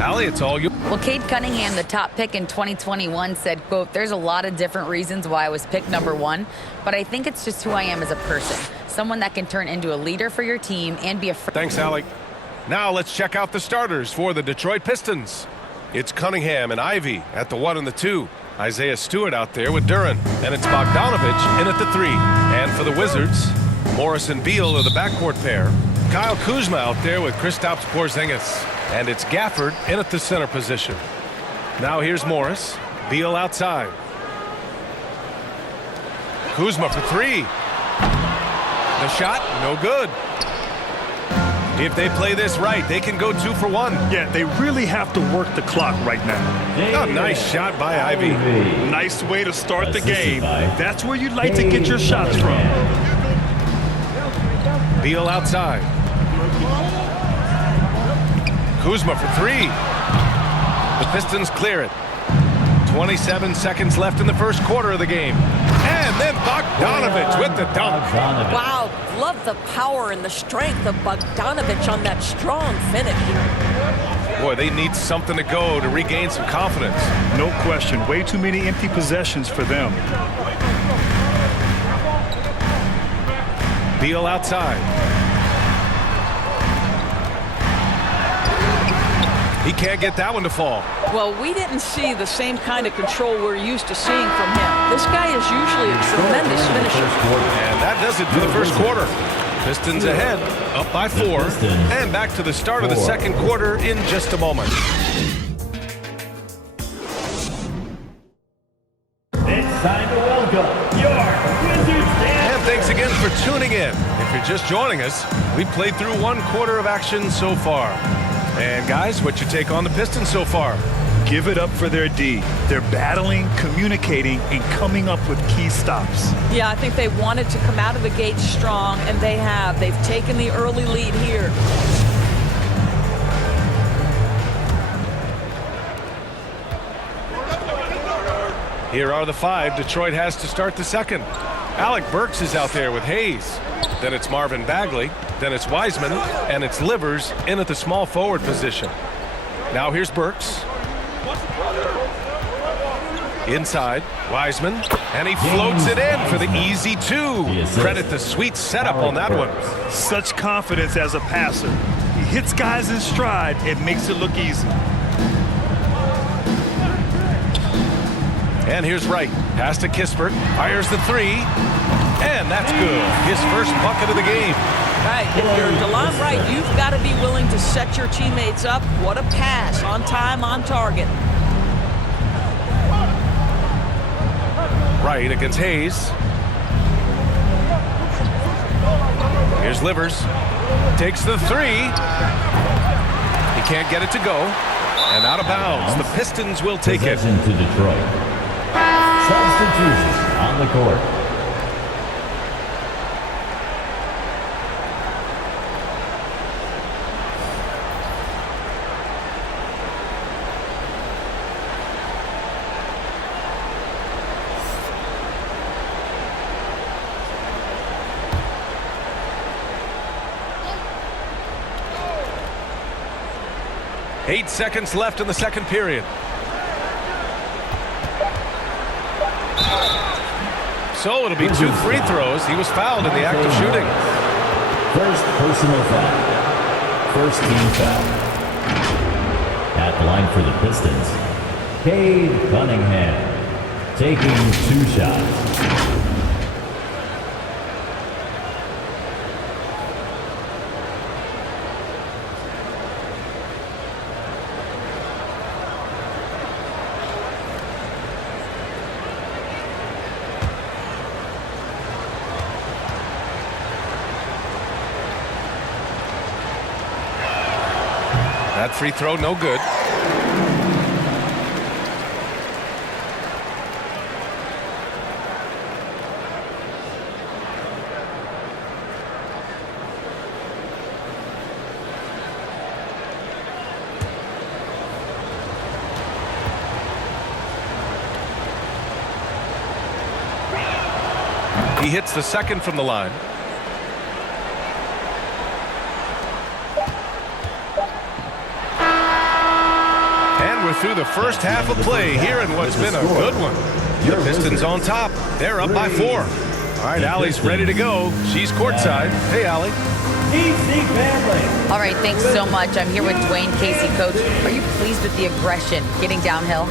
Allie, it's all you. Well, Cade Cunningham, the top pick in 2021, said, quote, "There's a lot of different reasons why I was picked #1, but I think it's just who I am as a person. Someone that can turn into a leader for your team and be a friend." Thanks, Allie. Now let's check out the starters for the Detroit Pistons. It's Cunningham and Ivy at the 1 and the 2. Isaiah Stewart out there with Duran. And it's Bogdanovich in at the 3. And for the Wizards, Morris and Beal are the backcourt pair. Kyle Kuzma out there with Kristaps Porzingis. And it's Gafford in at the center position. Now here's Morris. Beal outside. Kuzma for 3. The shot, no good. If they play this right, they can go 2 for 1. Yeah, they really have to work the clock right now. A nice shot by Ivy. Nice way to start the game. That's where you'd like to get your shots from. Beal outside. Kuzma for 3. The Pistons clear it. 27 seconds left in the first quarter of the game. And then Bogdanovich with the dunk. Wow, love the power and the strength of Bogdanovich on that strong finish. Boy, they need something to go to regain some confidence. No question. Way too many empty possessions for them. Beal outside. He can't get that one to fall. Well, we didn't see the same kind of control we're used to seeing from him. This guy is usually a tremendous finisher. And that does it for the first quarter. Pistons ahead, up by 4, and back to the start of the second quarter in just a moment. It's time to welcome your Wizards. And thanks again for tuning in. If you're just joining us, we played through 1 quarter of action so far. And guys, what's your take on the Pistons so far? Give it up for their D. They're battling, communicating, and coming up with key stops. Yeah, I think they wanted to come out of the gate strong, and they have. They've taken the early lead here. Here are the 5 Detroit has to start the second. Alec Burks is out there with Hayes. Then it's Marvin Bagley. Then it's Wiseman. And it's Livers in at the small forward position. Now here's Burks. Inside, Wiseman. And he floats it in for the easy 2. Credit the sweet setup on that one. Such confidence as a passer. He hits guys in stride and makes it look easy. And here's Wright. Pass to Kispert. Fires the 3. And that's good. His first bucket of the game. Right, if you're DeLon Wright, you've got to be willing to set your teammates up. What a pass, on time, on target. Wright against Hayes. Here's Livers. Takes the 3. He can't get it to go. And out of bounds. The Pistons will take it. Possession to Detroit. Substitutions on the court. Eight seconds left in the second period. So it'll be 2 free throws. He was fouled in the act of shooting. First personal foul. First team foul. At the line for the Pistons, Cade Cunningham taking 2 shots. That free throw, no good. He hits the second from the line. we're through the first half of play here in what's been a good one. The Pistons on top. They're up by 4. All right, Allie's ready to go. She's courtside. Hey, Allie. DC family. All right, thanks so much. I'm here with Dwayne Casey. Coach, are you pleased with the aggression getting downhill?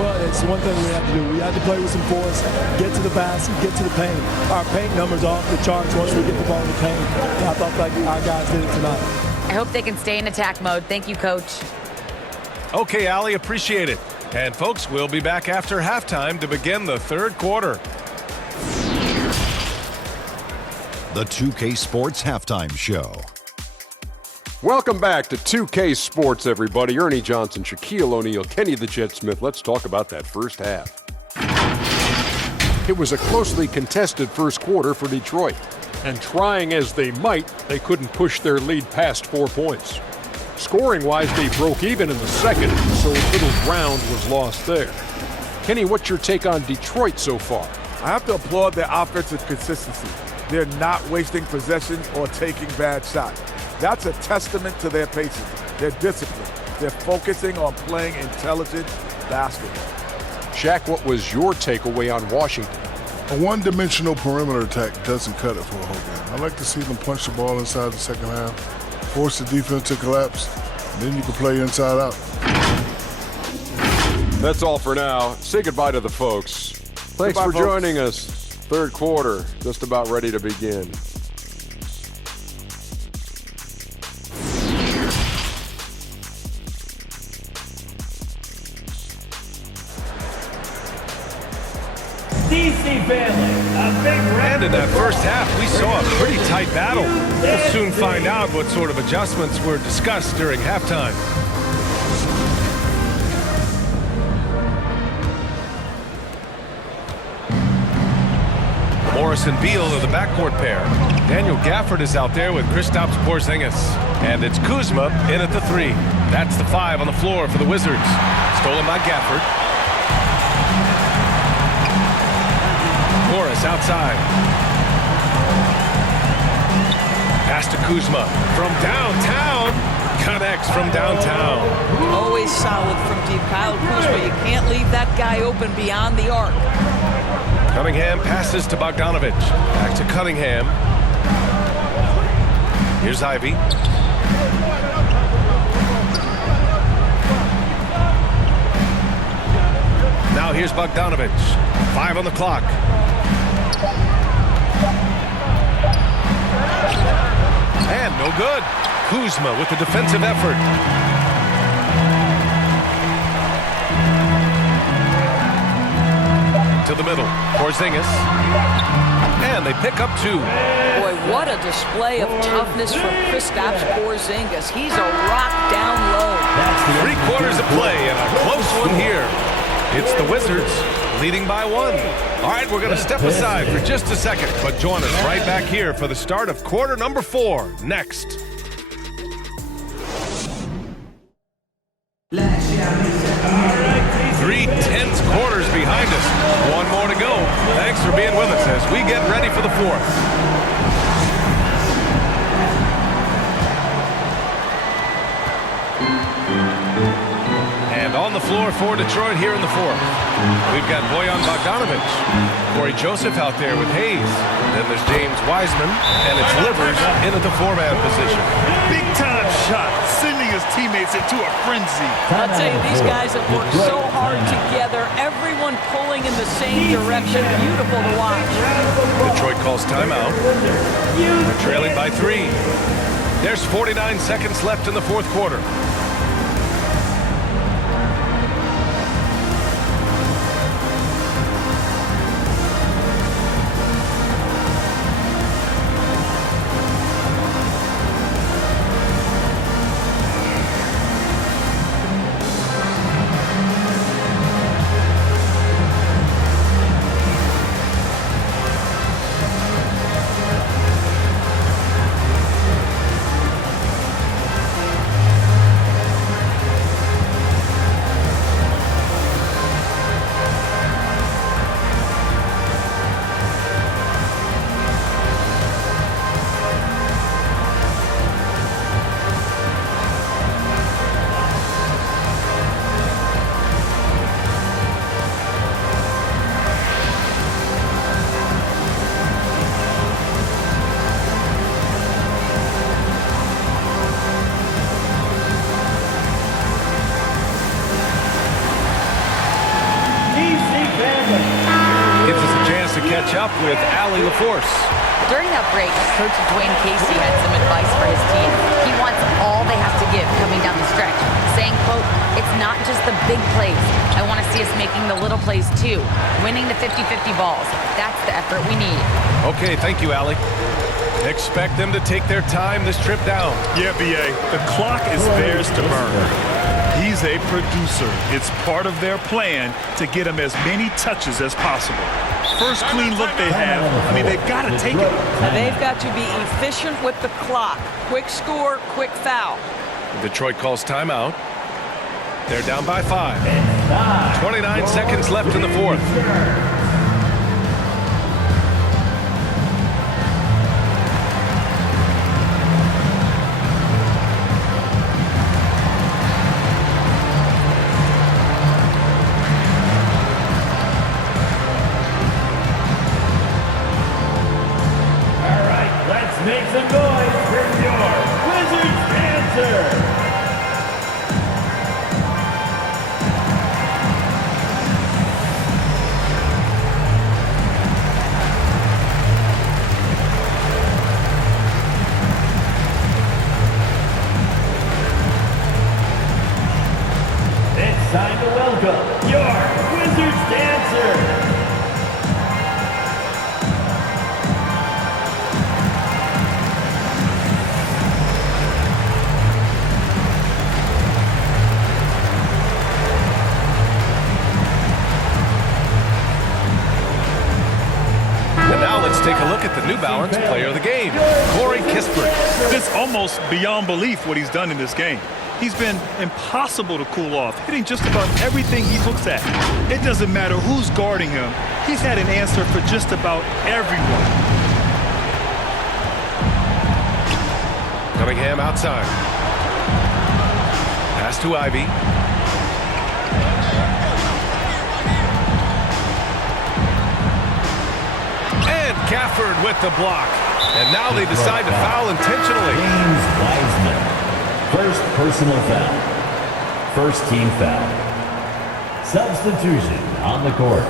Well, it's one thing we have to do. We have to play with some force, get to the basket, get to the paint. Our paint numbers off the charts once we get the ball in the paint. And I thought like our guys did it tonight. I hope they can stay in attack mode. Thank you, Coach. Okay, Allie, appreciate it. And folks, we'll be back after halftime to begin the third quarter. The 2K Sports Halftime Show. Welcome back to 2K Sports, everybody. Ernie Johnson, Shaquille O'Neal, Kenny the Jet Smith. Let's talk about that first half. It was a closely contested first quarter for Detroit. And trying as they might, they couldn't push their lead past 4 points. Scoring-wise, they broke even in the second, so little ground was lost there. Kenny, what's your take on Detroit so far? I have to applaud their offensive consistency. They're not wasting possessions or taking bad shots. That's a testament to their patience, their discipline. They're focusing on playing intelligent basketball. Shaq, what was your takeaway on Washington? A one-dimensional perimeter attack doesn't cut it for a whole game. I like to see them punch the ball inside the second half, force the defense to collapse, and then you can play inside out. That's all for now. Say goodbye to the folks. Thanks for joining us. Third quarter, just about ready to begin. DC family, a big round. And in that first half, we saw a pretty tight battle. We'll soon find out what sort of adjustments were discussed during halftime. Morris and Beal are the backcourt pair. Daniel Gafford is out there with Kristaps Porzingis. And it's Kuzma in at the 3. That's the 5 on the floor for the Wizards. Stolen by Gafford. Morris outside. Pass to Kuzma from downtown. Connects from downtown. Always solid from deep. Kyle Kuzma, you can't leave that guy open beyond the arc. Cunningham passes to Bogdanovich. Back to Cunningham. Here's Ivy. Now here's Bogdanovich. 5 on the clock. And no good. Kuzma with the defensive effort. To the middle. Porzingis. And they pick up 2. Boy, what a display of toughness from Kristaps Porzingis. He's a rock down low. 3 quarters of play and a close one here. It's the Wizards leading by 1. All right, we're going to step aside for just a second, but join us right back here for the start of quarter number 4 next. Three tense quarters behind us. 1 more to go. Thanks for being with us as we get ready for the 4th. And on the floor for Detroit here in the 4th. We've got Bojan Bogdanovich. Corey Joseph out there with Hayes. Then there's James Wiseman. And it's Livers in at the 4-man position. Big-time shot, sending his teammates into a frenzy. I'll tell you, these guys have worked so hard together. Everyone pulling in the same direction. Beautiful to watch. Detroit calls timeout. They're trailing by 3. There's 49 seconds left in the 4th quarter. catch up with Allie LaForce. During that break, Coach Dwayne Casey had some advice for his team. He wants all they have to give coming down the stretch, saying, quote, "It's not just the big plays. I want to see us making the little plays too, winning the 50-50 balls. That's the effort we need." Okay, thank you, Allie. Expect them to take their time this trip down. Yeah, B.A., the clock is theirs to burn. He's a producer. It's part of their plan to get him as many touches as possible. First clean look they have, I mean, they've got to take it. They've got to be efficient with the clock. Quick score, quick foul. Detroit calls timeout. They're down by 5. 29 seconds left in the fourth. Make some noise for your Wizards dancer. It's time to welcome your Wizards dancer. Let's take a look at the New Balance player of the game, Corey Kispert. It's almost beyond belief what he's done in this game. He's been impossible to cool off, hitting just about everything he looks at. It doesn't matter who's guarding him. He's had an answer for just about everyone. Cunningham outside. Pass to Ivy. Gafford with the block. And now they decide to foul intentionally. James Wiseman. First personal foul. First team foul. Substitution on the court.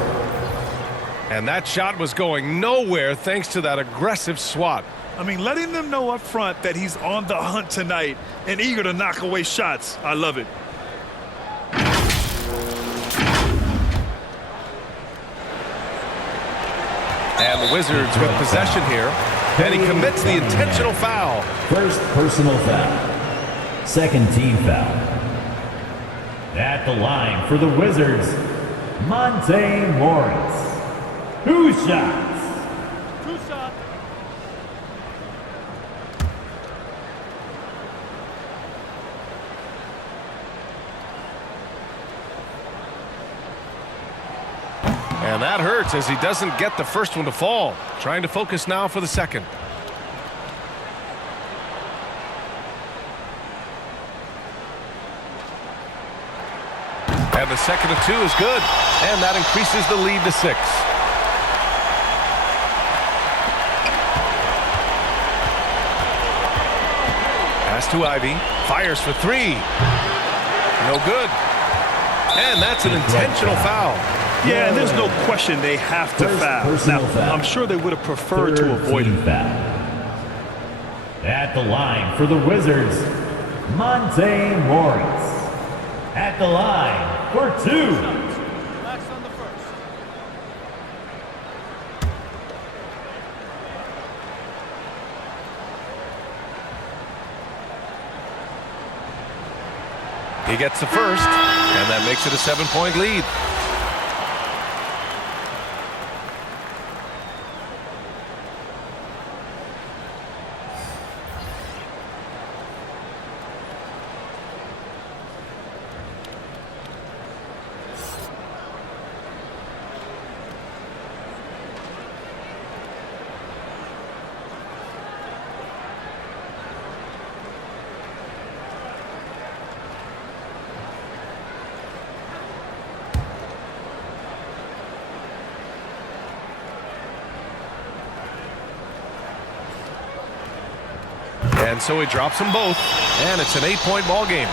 And that shot was going nowhere thanks to that aggressive swat. I mean, letting them know up front that he's on the hunt tonight and eager to knock away shots. I love it. And the Wizards with possession here. And he commits the intentional foul. First personal foul. Second team foul. At the line for the Wizards, Monte Morris. 2 shots. 2 shots. And that hurts as he doesn't get the first one to fall. Trying to focus now for the second. And the second of 2 is good. And that increases the lead to 6. Pass to Ivy. Fires for 3. No good. And that's an intentional foul. Yeah, and there's no question they have to foul. Now, I'm sure they would have preferred to avoid it. At the line for the Wizards, Monte Morris. At the line for 2. He gets the first, and that makes it a 7-point lead. And so he drops them both, and it's an 8-point ball game.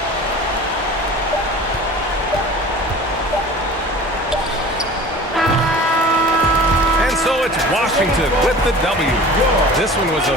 And so it's Washington with the W. This one was a